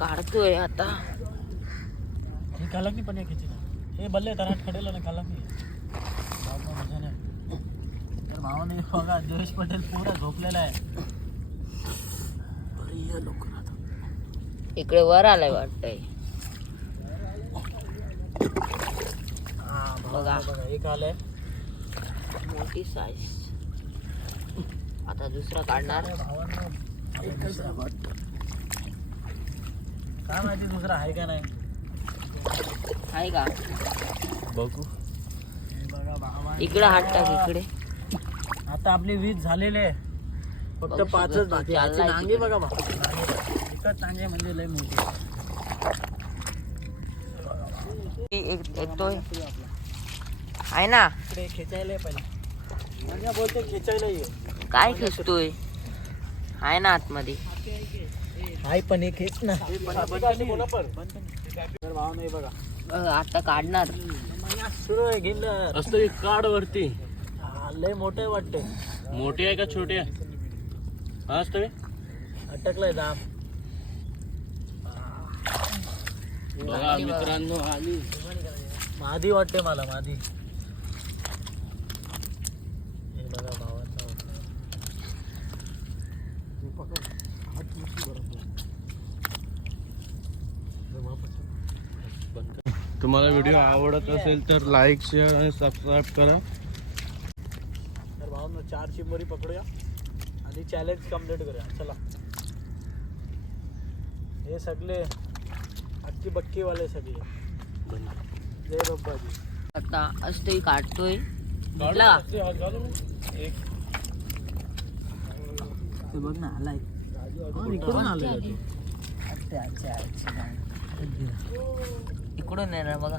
काढतोय आता. हे कालक नाही पण हे बल्ले तराट खडेल ना कालक नाही. तर भावाने बघा जयेश पटेल पुरा झोपलेला आहे. इकडे वर आलाय वाटतंय. बघा बघा एक आलंय मोठी साईज. आता दुसरा काढणार. काय माहिती दुसरा आहे का नाही. आहे का बघू. इकडे हात टाक इकडे. आता आपली 20 झालेले फक्त बघू 5च शकतो, बाकी. चाललाय नांगे तिकडे. बघा एकच नांगे म्हणजे लय मोठी. येतोय आहे ना. इकडे खेचायला पहिला म्हणजे बोलते खेचायला ये. काय खेचतोय. आहे ना आतमध्ये. हाय पण एक खेच ना. तर भाव नाही बघा. आता काढणार. सुरू आहे गेलं असतं एक कार्ड वरती. लय मोठे वाटते. मोठी आहे का छोटी आहे. हा असतं अटकलाय दाम. बघा मित्रांनो आली. मादी वाटते मला मादी. हे बघा भावांचा तुम्हाला व्हिडिओ आवडत असेल तर लाईक शेअर आणि सबस्क्राईब करा. तर भावांनो 4 चिंबोरी पकडूया आणि चॅलेंज कम्प्लीट करूया. चला हे सगळे अक्की बक्की वाले सगळे. जय बाप्पाजी. आता असतोय काढतोय. भेटला एक ते बघ ना आलाय. इकडून आलाय. इकडून येणार बघा.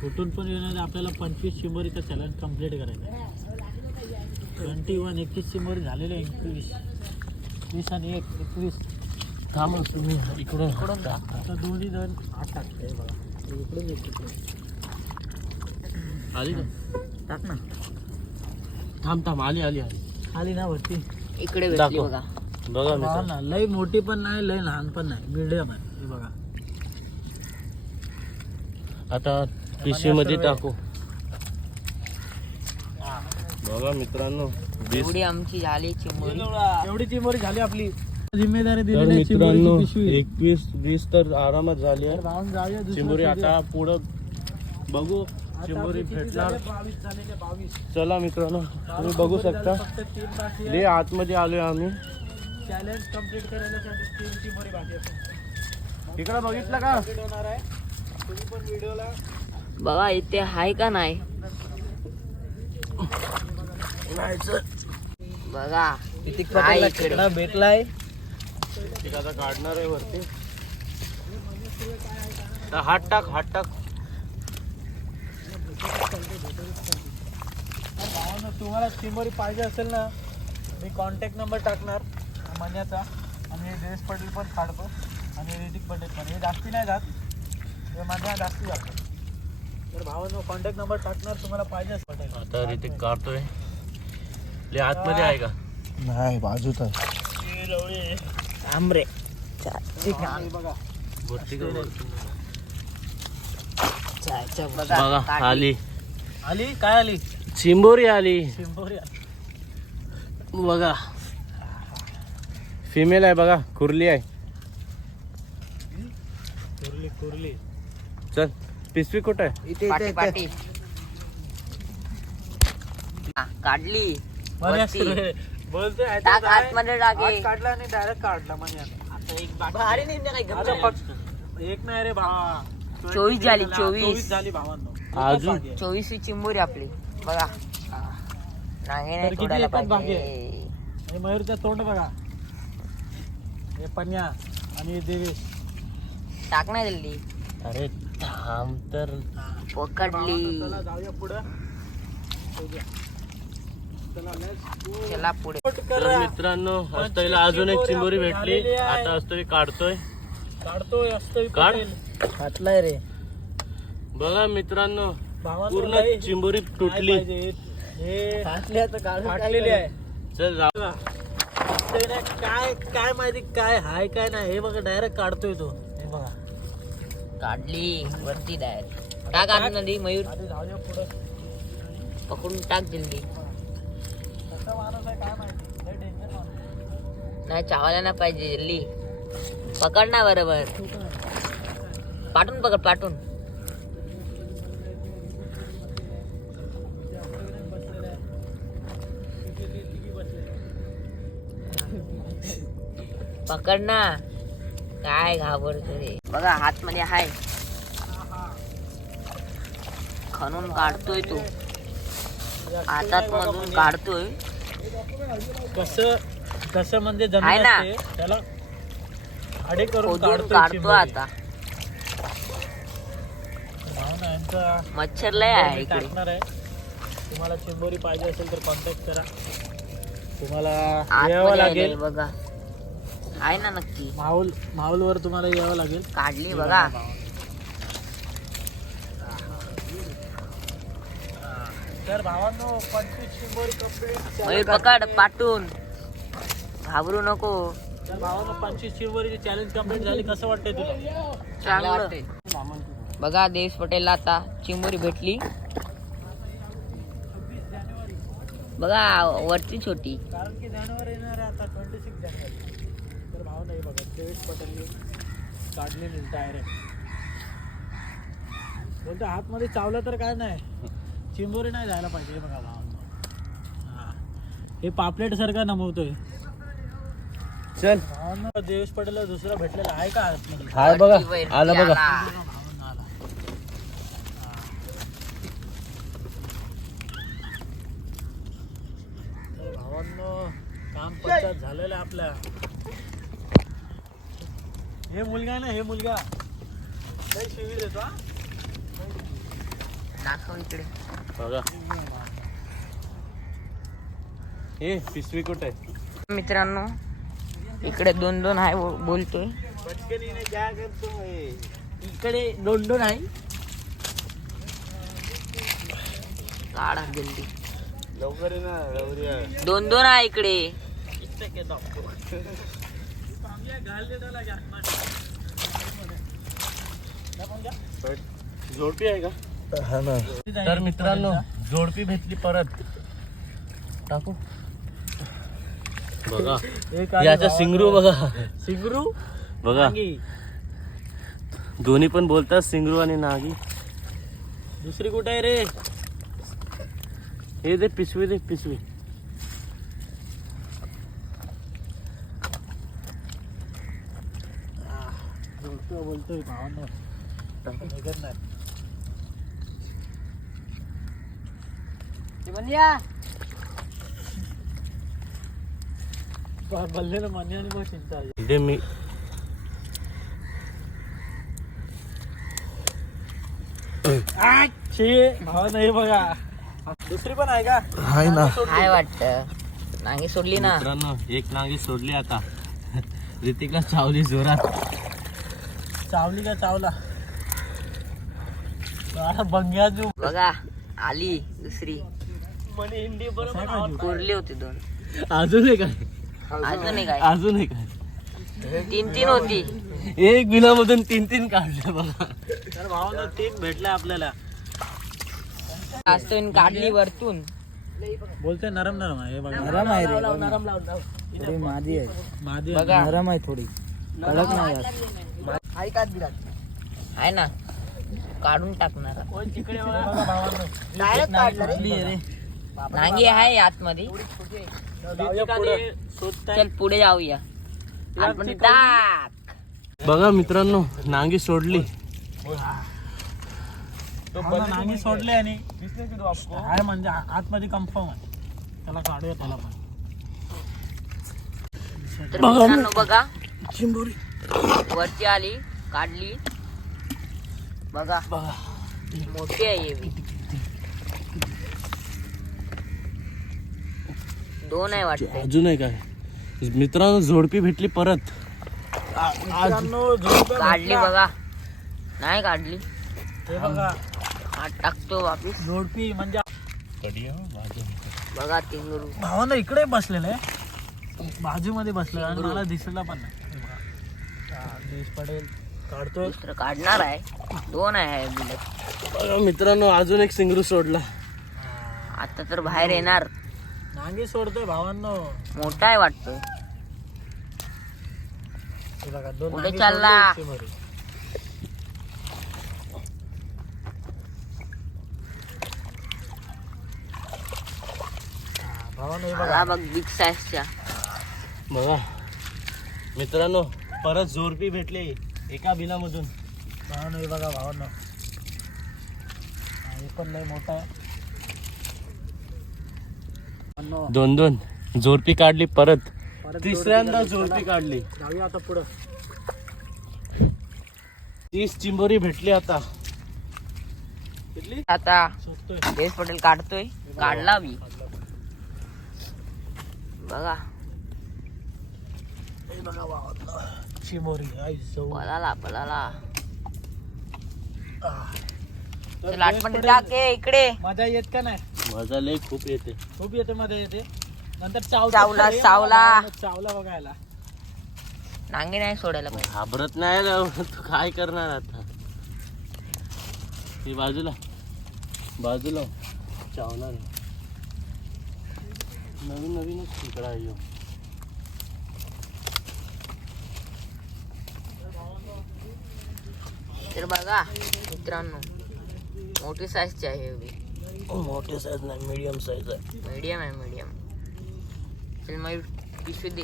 कुठून पण येणार. आपल्याला 25 चिंबोरीचा चॅलेंज कम्प्लीट करायचा. 21 21 चिंबोरी झालेले. 21 20 आणि 1 21. थांब तुम्ही इकडून इकडून जा. आता दोन्ही जण आत टाकते बघा. इकडून एक तिकडून. आली का. टाक ना. थांब आली आली आली. आली ना वरती. इकडे भेटली दाखव. बघा. बघा हा मित्रांनो ना लय मोठी पण नाही लय लहान पण नाही. मीडियम आहे. हे बघा आता पिशवी मध्ये टाकू. बघा मित्रांनो एवढी आमची झाली चिंबोरी. एवढी चिंबोरी झाली आपली. जिम्मेदारी तर दिली मित्रांनो पिशवी. 21-20 तर आरामात झाली आहे भावून जाऊया दुसरं चिंबोरी. शोधूया. आता पुढं बघू आता चिंबोरी आपली किती भेटणार. झाले? 22 झालेले 22. चला मित्रांनो तुम्ही बघू शकता. फक्त 3 बाकी ले आतमध्ये आलोय आम्ही. चॅलेंज कम्प्लीट करण्यासाठी 3 चिंबोरी बाकी आहे. इकडे बघितलं का. कंप्लीट होणार आहे. तुम्ही पण व्हिडिओला बघा इथे आहे का नाही बघा. किती आहे इकडे. भेटलाय. एक आता काढणार आहे वरती. तर हात टाक हात टाक. भावांनो तुम्हाला चिंबोरी पाहिजे असेल ना मी कॉन्टॅक्ट नंबर टाकणार मन्याचा. आणि जयेश पटेल पण काढतो आणि ऋतिक पटेल पण. हे जास्ती नाही जात. हे मन्या जास्ती जातो. तर भावांनो कॉन्टॅक्ट नंबर टाकणार तुम्हाला पाहिजे पटेल. आता ऋतिक काढतोय. ले आतमध्ये आहे का. नाही बाजूत आहे. आमरे बघा वरती का वरती? बघा बघा आली आली काय आली चिंबोरी आली. चिंबोरी आली. बघा फिमेल आहे बघा. कुर्ली आहे. कुर्ली कुर्ली. चल पिशवी कुठे आहे. पाटी पाटी काढली. वरती. बोलतोय टाक आतमध्ये टाके. काढला आणि डायरेक्ट काढला मन्या. आता एक भारी नाही काय आता फक्त एक नाही रे भावा. 24 झाली, 24 झाली भावांनो. अजून 24वी चिंबोरी आपली बघा. नांगे तर नाही किती तोडायला एकच बाकी पाहिजे. हे मयूरचं तोंड बघा. हे पन्या आणि देवेश. टाक ना जल्दी. अरे थांब तर. पकडली. चला जाऊया पुढे. चला पुढे. तर मित्रांनो अस्तवीला अजून एक चिंबोरी भेटली. आता अस्तवी काढतोय. काढतोय असतोय काढ. घातलाय रे. बघा मित्रांनो भावांनो पूर्ण लय चिंबोरी तुटली. हे फाटलेली आहे. चल जाऊ. दिसतंय ना काय काय माहिती काय हाय काय नाही हे बघा डायरेक्ट काढतोय तो हे बघा काढली वरती डायरेक्ट टाक आत नदी मयूर आधी जाऊया पुढं पकडून टाक जल्दी कसा माणूस आहे काय माहिती लय डेंजर माणूस नाही चावायला नाही पाहिजे जल्दी पकड ना बरोबर पाठून पकड पाठून पकड ना काय घाबरतो रे बघा हात मध्ये हाय खणून काढतोय तो हातात मधून काढतोय कसं कसं म्हणजे आहे जमीन ना? असते त्याला आडे करून खोदून काढतोय काढतो चिंबोरी. आता भाऊ ना यांचा मच्छर लय आहे मी इकडे टाकणार आहे तुम्हाला चिंबोरी पाहिजे असेल तर कॉन्टॅक्ट करा तुम्हाला यावं आतमध्ये लागेल आलेलं बघा आहे ना नक्की माऊलवर तुम्हाला यावं लागेल काढली बघा तर भावांनो 25 चिंबोरी कंप्लीट मयूर पकड पाठून घाबरू नको तर भावांनो 25 चिंबोरीची चॅलेंज कंप्लीट झाली कसं वाटतंय तुला चांगलं बघा देश पटेलला आता चिंबोरी भेटली बघा वरती छोटी कारण की जानेवारी येणार आहे आता 26 जानेवारी तर भाव नाही बघा देवेश पटेलने काढली नाही डायरेक्ट बोलतो हातमध्ये चावलं तर काय नाही चिंबोरी नाही जायला पाहिजे हे बघा भावांनो हे पापलेट सारखा नमवतोय चल भावांनो देवेश पटेलला दुसरा भेटलेला आहे का आतमध्ये हाय बघा वरती आला बघा भावांनो आला तर भावांनो काम पंचायत झालेलं आहे आपल्या हे मुलगा ना हे मुलगा लय शिवी देतो हा दाखव इकडे बघा हे पिशवी कुठे आहे मित्रांनो इकडे दोन दोन आहे बोलतोय बचकनीने क्या करतो हे इकडे दोन दोन आहे काढा जल्दी लवकर ना लवकर दोन दोन आहे इकडे इतकं केलं घाल दे त्याला घ्या जोडपी आहे का हा ना तर मित्रांनो जोडपी भेटली परत टाकू बघा याचा सिंगरू बघा सिंगरू बघा नागी. दोन्ही पण बोलतात सिंगरू आणि नागी दुसरी कुठे आहे रे हे दे पिशवी बोलतोय भावांनो निघत नाही बल्लेलं मान्य आणि मग चिंता आली. दे मी भावांनो हे बघा दुसरी पण आहे का हाय ना काय वाटत नांगी सोडली ना मित्रांनो एक नागी सोडली आता ऋतिकला चावली जोरात चावली का चावला बंग्याजू बघा आली दुसरी म्हणे हिंदी बरोबर कोरले होते दोन अजून एक आहे अजून एक आहे अजून एक आहे तीन तीन होती एक बिनामधून तीन काढले बघा तर भावांनो 3 भेटले आपल्याला असतो काढली वरतून बोलते नरम नरम आहे हे बघा नरम आहे रे थोडी मादी आहे मादी बघा नरम आहे थोडी कडक नाही आहे ना काढून टाकणार बघा भावांनो नांगी आहे आतमध्ये चल पुढे जाऊया आपण टाक बघा मित्रांनो नांगी सोडली नांगी सोडले आणि आहे म्हणजे आतमध्ये कन्फर्म आहे त्याला काढूया त्याला पण तर मित्रांनो बघा चिंबोरी वरती आली काढली बघा मोठी आहे हे बी. दोन आहे वाटते अजून एक आहे मित्रांनो जोडपी भेटली परत मित्रांनो झोप काढली बघा नाही काढली हे बघा हात टाकतो वापिस जोडपी म्हणजे बघा तिंगरू भावांना इकडे बसलेलं आहे बाजूमध्ये बसलं आणि मला दिसला पण नाही. हे बघा. हा, देश पटेल काढतोय. दुसरं काढणार आहे. 2 आहे बुलेट. बघा मित्रांनो, अजून एक सिंगरू सोडला. आता तर बाहेर येणार. नांगी सोडतोय भावांनो. मोठा आहे वाटतं. हे बघा 2 पुढे नांगी चालला. सोडले, चिंबोरी. हा, भावांनो हे बघा. हा बघ बिग साईजच्या. बघा मित्रांनो, परत जोरपी भेटले एका बिलामधून. भावांनो हे बघा भावांनो. हा, हे पण लय मोठा आहे. भावांनो, 2 जोरपी काढली परत. परत तिसऱ्यांदा जोरपी जोरपी काढली. जाऊया आता पुढं. 30 चिंबोरी भेटली आता. किती? आता शोधतोय. देश पटेल काढतोय. काढला मी. बघा हे बघा भावांनो. चिंबोरी आई सौ. पळाला. तर लाट देश पण पटेल, टाके इकडे. मजा येत का नाही? मजा लय खूप येते. खूप येते, मध्ये येते. नंतर चावला. चावला बघायला. नांगे नाही सोडायला पाहिजे. घाबरत नाही ना, तू काय करणार आता. ही बाजूला चावणार. नवीनच खेकडा आहे ह्यो. तर बघा मित्रांनो, मोठी साईजची आहे एवढी. मोठे साईज नाही, मीडियम साईज आहे. मीडियम आहे मीडियम. चल मयूर पिशवी दे.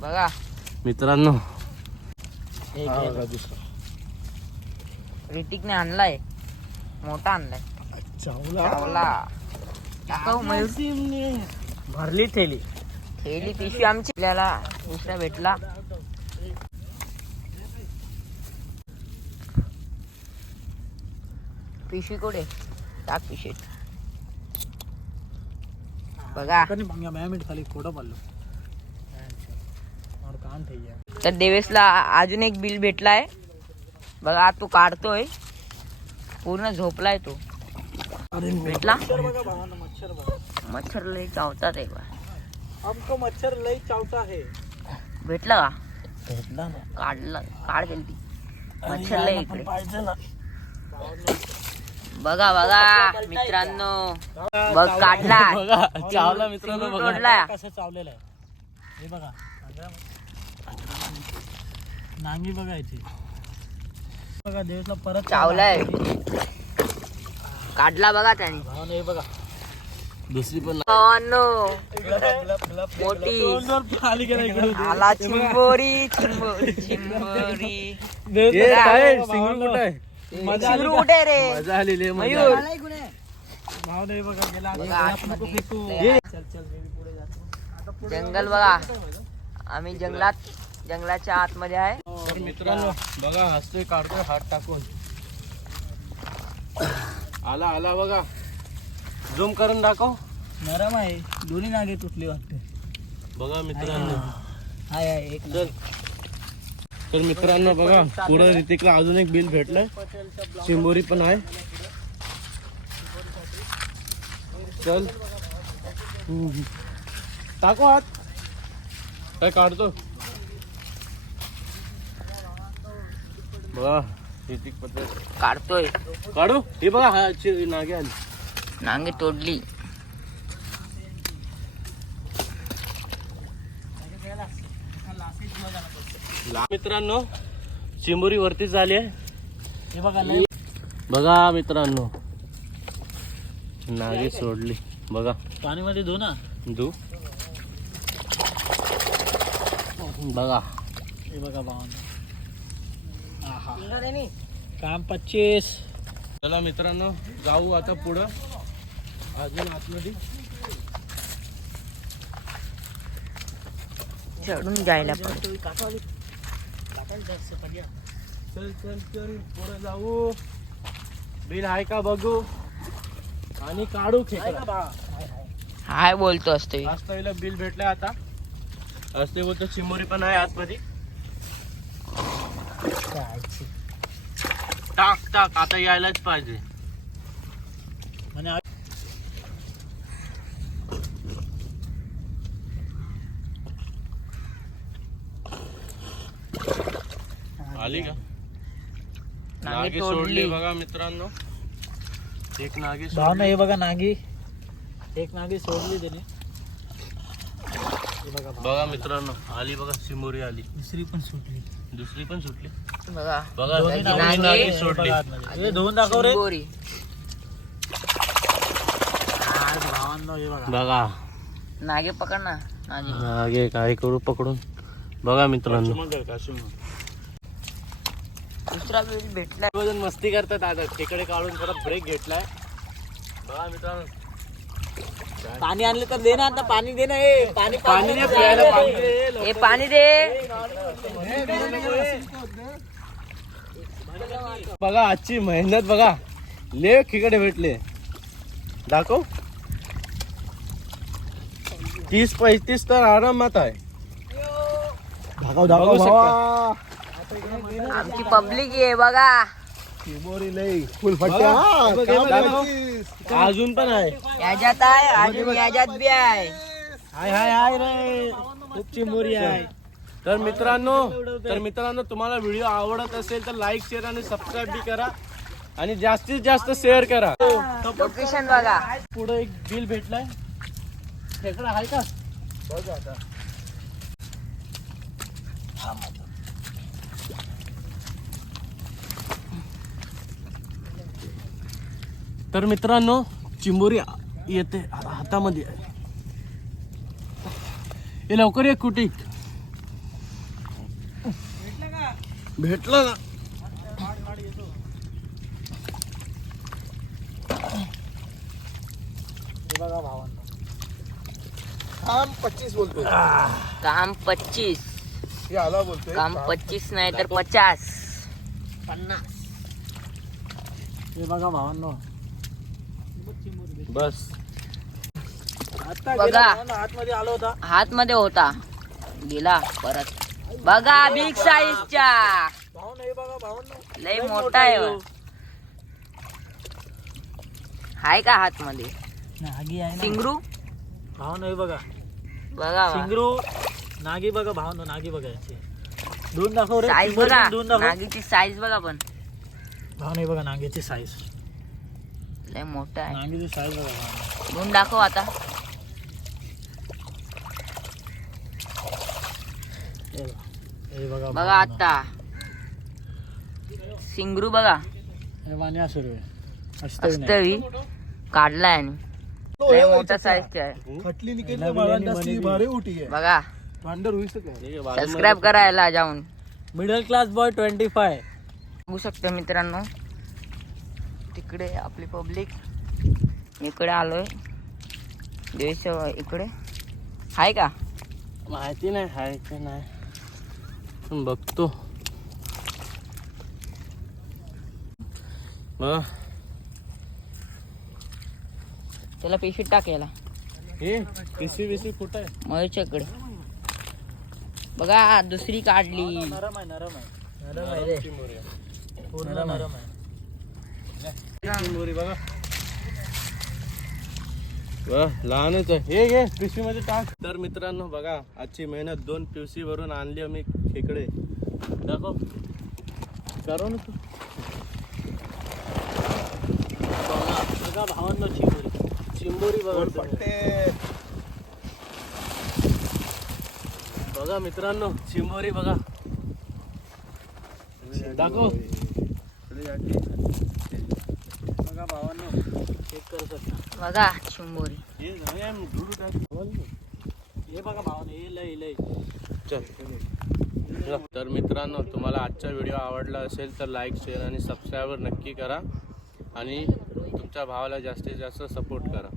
बघा मित्रांनो, एक हा आहे. बघा दुसरा. ऋतिकने आणलाय. मोठा आणलाय. चावला. टाकाऊ मयूर. भरली थैली. थैली पिशवी आमची. आपल्याला दुसरा भेटला. पिशवी कुठे? टाक पिशवीत. बघा कनी भांग्या 2 मिनिट खाली खोटं पडलो. और कान થઈ ગયા. तर देवेशला अजून एक बिल भेटलाय. बघा तो काढतोय. पूर्ण झोपलाय तो. भेटला. बघा भावांनो, मच्छर बघा. मच्छर लय चावतात एक बार. हमको मच्छर लई चावता है. भेटला का? भेटला ना. काढला. काढ जल्दी. मच्छर लय इकडे. पाहिजे ना. बघा मित्रांनो. बघ काढला. बघा चावला मित्रांनो. सिंगरू बघा तोडला. कसं चावलेलं आहे. हे बघा. नांगी बघायची. बघा देवला परत चावलाय. काढला बघा त्याने. भावांनो हे बघा. दुसरी पण भावांनो, ग्लप मोठी. तोंड खाली गेला इकडे. आला चिंबोरी. ये काय सिंगरू कुठं आहे? मजा आली चिंबरू का? कुठे रे? मजा आली लय मजा मयूर. आली. भावांनो हे बघा गेला. बघा, आतमध्ये नको फेकू. ये. चल मी पुढे जातो. आता पुढे जंगल बघा. आम्ही जंगलाच्या आतमध्ये आहे. तर मित्रांनो बघा, हसतोय, काढतोय हात टाकून. आला बघा. झूम करून दाखव. नरम आहे. दोन्ही नागे तुटली वाटते. बघा मित्रांनो. हाय एक चल. तर मित्रांनो बघा, पुढे ऋतिकला अजून एक बिल भेटलंय. चिंबोरी पण आहे. चल टाको हात. काय काढतो बघा. ऋतिक पटेल काढतोय. काढू. हे बघा, हा नागे आली. नांगे तोडली. मित्रांनो चिंबोरी वरती झाली आहे. हे बघा लय. बघा मित्रांनो, नागे सोडली. बघा पाणीमध्ये धु ना. दू. बघा हे बघा भावांनो. काम 25. चला मित्रांनो, जाऊ आता पुढं अजून आतमध्ये. चढून जायला पडेल. चल पुढे जाऊ. बिल आहे का बघू आणि काढू खेकडा. हाय बोलतो असतोय. वास्तवीला बिल भेटलंय आता. असते बोलतो चिंबोरी पण आहे आतमध्ये. टाक आता यायलाच पाहिजे. आली का? नागी नागी तोडली. सोडली बघा मित्रांनो. एक नागी भावना हे बघा नागी, एक नागी सोडली त्याने. हे बघा भाव. बघा मित्रांनो, आली बघा चिंबोरी आली. दुसरी पण सुटली. दुसरी पण सुटली बघा बघा. दोन्ही दोन्ही नागी. नागी हे सोडली. बघा आतमध्ये. हे दोन दाखव रे. चिंबोरी. यार भावांनो हे बघा. बघा नागे पकड ना नागी. नागे काय करू पकडून. बघा मित्रांनो, दुसरा बिल भेटला. वजन मस्ती करतात आता. तिकडे काढून जरा ब्रेक घेतलाय. बघा मित्रांनो, पाणी आणले तर दे ना, आता पाणी दे ना. हे पाणी पाणी दे प्यायला, पाणी दे. हे पाणी दे. बघा आजची मेहनत बघा. ले खेकडे भेटले. दाखव. 30-35 तर आरामात आहे. दाखव बघू शकता. आमची पब्लिक आहे बघा. फुल अजून पण आहे. याच्यात आहे अजून याच्यात बी आहे. हाय हाय हाय रे. खूप चिंबोरी आहे. तर मित्रांनो तुम्हाला व्हिडिओ आवडत असेल तर लाईक शेअर आणि सबस्क्राईब बी करा आणि जास्तीत जास्त शेअर करा. लोकेशन बघा. पुढे एक बिल भेटलाय. खेकडा आहे का? बघा आता. तर मित्रांनो, चिंबोरी येते हातामध्ये. हे लवकर ये कुठे. भेटलं ना. हे बघा भावांनो. काम 25. काम 25 नाही तर 50. हे बघा भावांनो. बस. आता बघा. गेला भावांनो, आतमध्ये आलो होता. हात मध्ये होता गेला परत. बघा बिग साईजच्या. भावांनो हे बघा भावांनो. लय मोठा आहे बघ. हाय का हात मध्ये नागी आहे ना. सिंगरू. भावांनो हे बघा. बघा सिंगरू नागी बघा भावांनो. नागी बघा याची. दोन दाखव रे. साईज चिंबोरी बघा. पण दोन दाखव. नागीची साईज बघा पण भावांनो हे बघा नागीची साईज. लय मोठा आहे. नागीची साईज बघा भावांनो. दोन दाखव आता. हे बघा बघा भावांनो. आता सिंगरू बघा. हे वाण्या सुरू आहे. अष्टवी नाही. अस्तवी काढलाय आणि लय मोठा साईजचा आहे. बघा सबस्क्राईब करायला जाऊन. Middle class boy 25. बघू शकता मित्रांनो, तिकडे आपली पब्लिक. इकडे आलोय देश. इकडे हाय का माहिती नाही हाय का नाही, पण बघतो. त्याला पिशीत टाकायला. हे पिसी कुठं आहे? मयूरच्या इकडे बघा. दुसरी काढली. नरम आहे. नरम आहे. नरम आहे रे. चिंबोरी आहे. पूर्ण नरम आहे. चिंबोरी बघा. लहानच आहे. हे घे पिशवी मध्ये टाक. तर मित्रांनो बघा, आजची मेहनत 2 पिवशी भरून आणली आम्ही खेकडे. दाखव करू ना तू. बघा भावांनो चिंबोरी बघा. बघा मित्रांनो चिंबोरी बघा. दाखव. बघा भावांनो चेक करू शकता. बघा चिंबोरी. हे बघा भावांनो हे लय. चल. तर मित्रांनो तुम्हाला आजचा व्हिडिओ आवडला असेल तर लाईक शेअर आणि सबस्क्राईब नक्की करा आणि तुमच्या भावाला जास्तीत जास्त सपोर्ट करा.